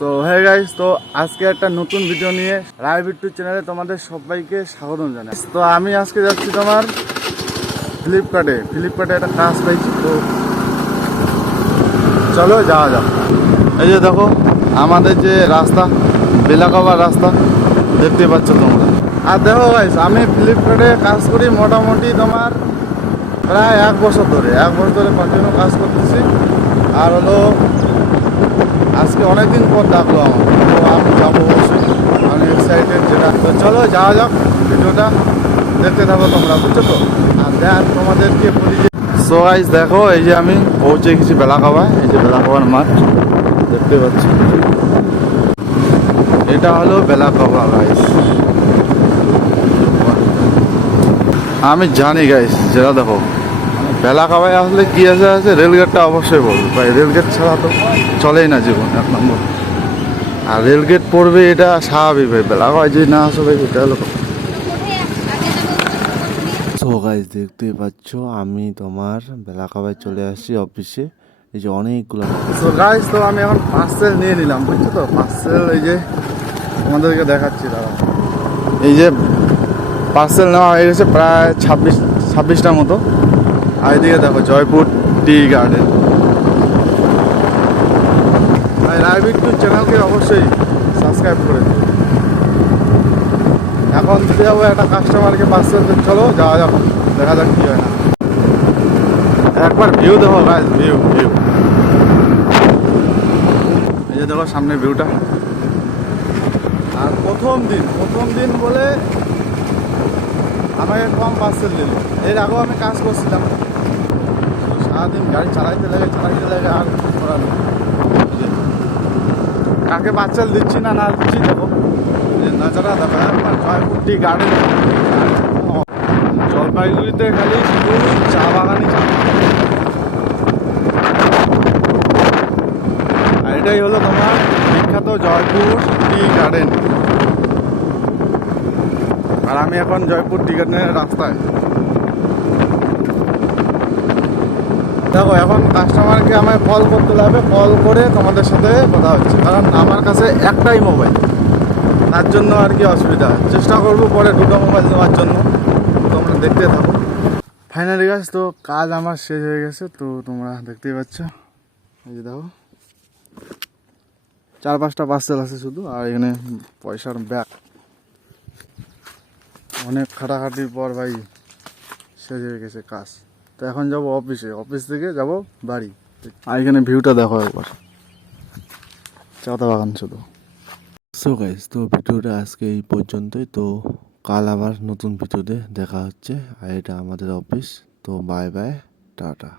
So hey guys তো আজকে একটা নতুন ভিডিও নিয়ে রায় বিট্টু চ্যানেলে তোমাদের সবাইকে স্বাগতম জানাই। তো আমি আজকে যাচ্ছি তোমার ফ্লিপকার্টে ফ্লিপকার্টে একটা কাজ পাইছি, তো চলো যাওয়া যাক। এই যে দেখো, আমাদের যে রাস্তা বেলাকাবার রাস্তা, দেখতে পাচ্ছ তোমরা। আর দেখো গাইস আমি ফ্লিপকার্টে কাজ করি মোটামুটি তোমার প্রায় এক বছর ধরে। এক বছর ধরে কন্টিনিউ কাজ করতেছি। আর হলো আজকে অনেকদিন পর ডাকলো আমার তো আমি যাব অবশ্যই। আমি এক্সাইটেড যেটা তো চলো, যাওয়া যাক ভিডিওটা। দেখতে থাকো তোমরা, বুঝছ তো? আর দেখ তোমাদেরকে বলি যে সো গাইস দেখো, এই যে আমি পৌঁছে গেছি বেলাকাবায় এই যে বেলাকাবার মাঠ, দেখতে পাচ্ছি? এটা হলো বেলাকাবা গাইস আমি জানি গাইস যেটা দেখো। বেলাকাবায় আসলে কি আছে আছে রেলগেটটা অবশ্যই বলব। ভাই রেলগেট ছাড়া তো চলেই না জীবন এক নম্বর। আর রেলগেট পড়বে এটা স্বাভাবিক ভাই বেলাকাবায় যদি না আসো ভাই এটা হলো। সো গাইজ দেখতেই পাচ্ছ আমি তোমার বেলাকাবায় চলে আসছি অফিসে এই যে অনেকগুলো সো গাইস তো আমি এখন পার্সেল নিয়ে নিলাম বুঝছ তো? পার্সেল এই যে তোমাদেরকে দেখাচ্ছি দাদা এই যে পার্সেল নেওয়া হয়ে গেছে প্রায় ছাব্বিশ ছাব্বিশটার মতো। আর এদিকে দেখো জয়পুর টি গার্ডেন। ভাই রায়বিট্টু চ্যানেলকে অবশ্যই সাবস্ক্রাইব করে দিও। এখন দিতে যাব একটা কাস্টমারকে পার্সেল চলো যাওয়া যাক, দেখা যাক কি হয় না। একবার ভিউ দেখো গাইস ভিউ ভিউ এই যে দেখো সামনে ভিউটা আর প্রথম দিন প্রথম দিন বলে আমাকে কম পার্সেল দিল। এর আগেও আমি কাজ করছিলাম। সারাদিন গাড়ি চালাইতে লাগে চালাইতে লাগে, আর করার কাকে পার্সেল দিচ্ছি না না দিচ্ছি দেখো। নজারা দেখো একবার জয়পুরটি গার্ডেন জলপাইগুড়িতে খালি শুধু চা বাগানই আর এটাই হলো তোমার বিখ্যাত জয়পুর টি গার্ডেন। আর আমি এখন জয়পুর টি গার্ডেনের রাস্তায়। দেখো, এখন কাস্টমারকে আমায় কল করতে লাগবে কল করে তোমাদের সাথে কথা হচ্ছে। কারণ আমার কাছে একটাই মোবাইল তার জন্য আর কি অসুবিধা। চেষ্টা করব পরে দুটো মোবাইল নেওয়ার জন্য। তোমরা দেখতে থাকো। ফাইনালি গাছ তো কাজ আমার শেষ হয়ে গেছে। তো তোমরা দেখতেই পাচ্ছ। এই যে দেখো। চার পাঁচটা পার্সেল আছে শুধু, আর এখানে পয়সার ব্যাগ। অনেক খাটাখাটির পর ভাই, শেষ হয়ে গেছে কাজ। তো এখন যাব অফিসে অফিস থেকে যাব বাড়ি। আর এখানে ভিউটা দেখো একবার। চাতা বাগান শুধু। সো গাইজ তো ভিডিওটা আজকে এই পর্যন্তই। তো কাল আবার নতুন ভিডিওতে দেখা হচ্ছে। আর এটা আমাদের অফিস তো বাই বাই টাটা।